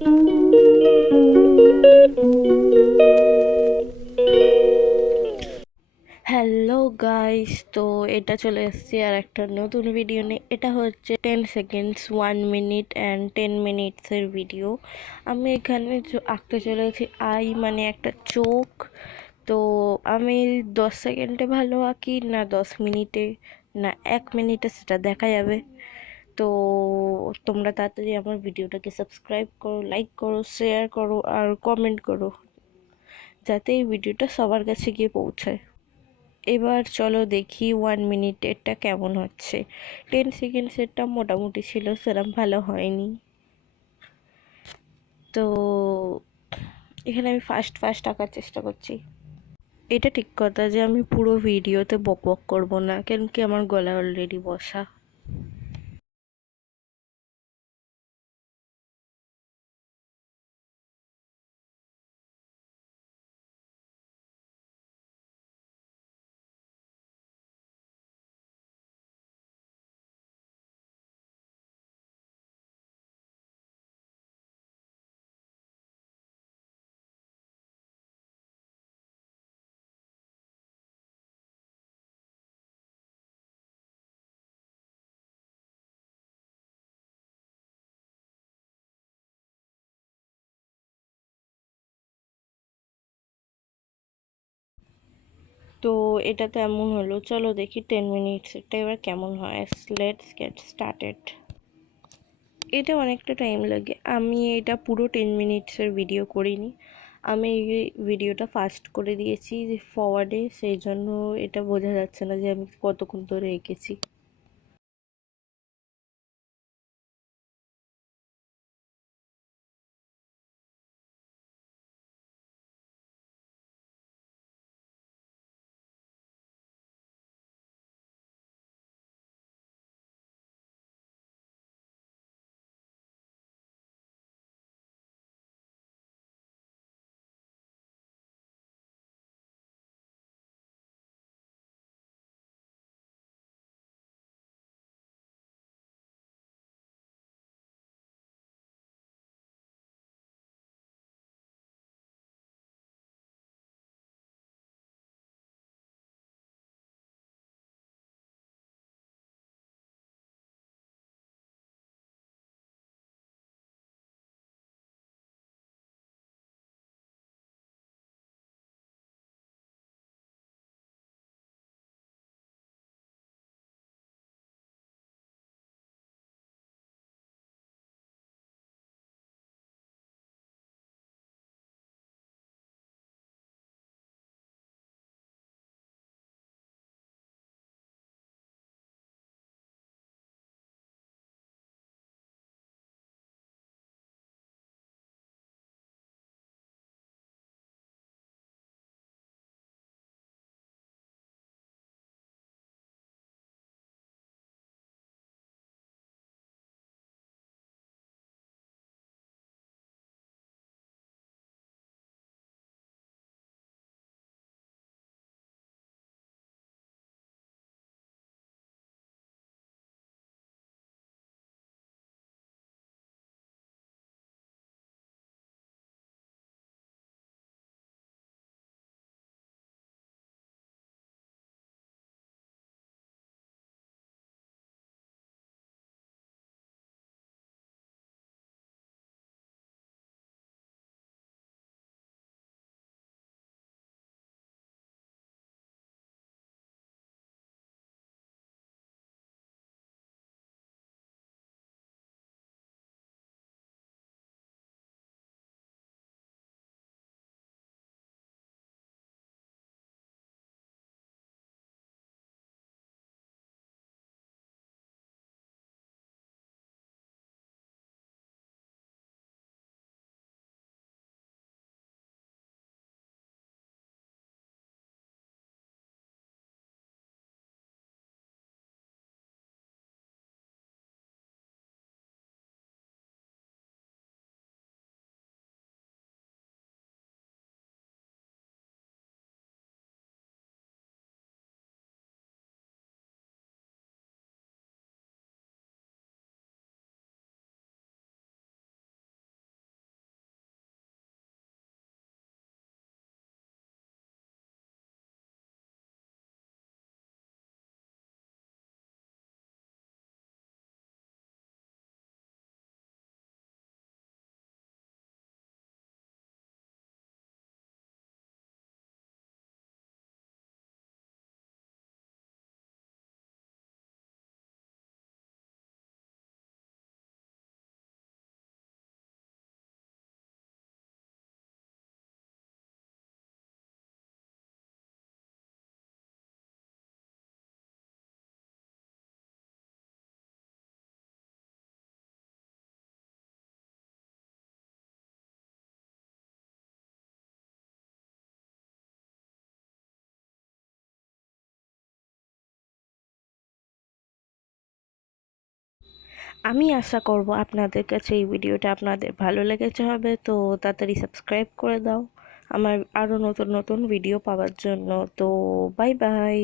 Hello guys, তো এটা চলে এসেছি আর একটা নতুন ভিডিও নিয়ে। এটা হচ্ছে 10 সেকেন্ডস 1 মিনিট অ্যান্ড 10 মিনিটসের ভিডিও। আমি এখানে আঁকতে চলেছি আই মানে একটা চোখ। তো আমি 10 সেকেন্ডে ভালো আঁকি না 10 মিনিটে না 1 মিনিটে, সেটা দেখা যাবে। তো তোমরা তাড়াতাড়ি আমার ভিডিওটাকে সাবস্ক্রাইব করো, লাইক করো, শেয়ার করো আর কমেন্ট করো, যাতে এই ভিডিওটা সবার কাছে গিয়ে পৌঁছায়। এবার চলো দেখি 1 মিনিটেরটা কেমন হচ্ছে। 10 সেকেন্ডসেরটা মোটামুটি ছিল, সেরকম ভালো হয়নি। তো এখানে আমি ফার্স্ট ফার্স্ট আঁকার চেষ্টা করছি। এটা ঠিক কথা যে আমি পুরো ভিডিওতে বক বক করবো না, কেন কি আমার গলা অলরেডি বসা। তো এটা তো এমন হলো, চলো দেখি 10 মিনিটসটা এবার কেমন হয়। Let's get started. এটা অনেকটা টাইম লাগে। আমি এটা পুরো 10 মিনিটসের ভিডিও করিনি। আমি এই ভিডিওটা ফাস্ট করে দিয়েছি ফরওয়ার্ডে, সেই জন্য এটা বোঝা যাচ্ছে না যে আমি কতক্ষণ ধরে এঁকেছি। আমি আশা করব আপনাদের কাছে এই ভিডিওটা আপনাদের ভালো লেগেছে হবে, তো তাড়াতাড়ি সাবস্ক্রাইব করে দাও আমার আরও নতুন নতুন ভিডিও পাওয়ার জন্য। তো বাই বাই।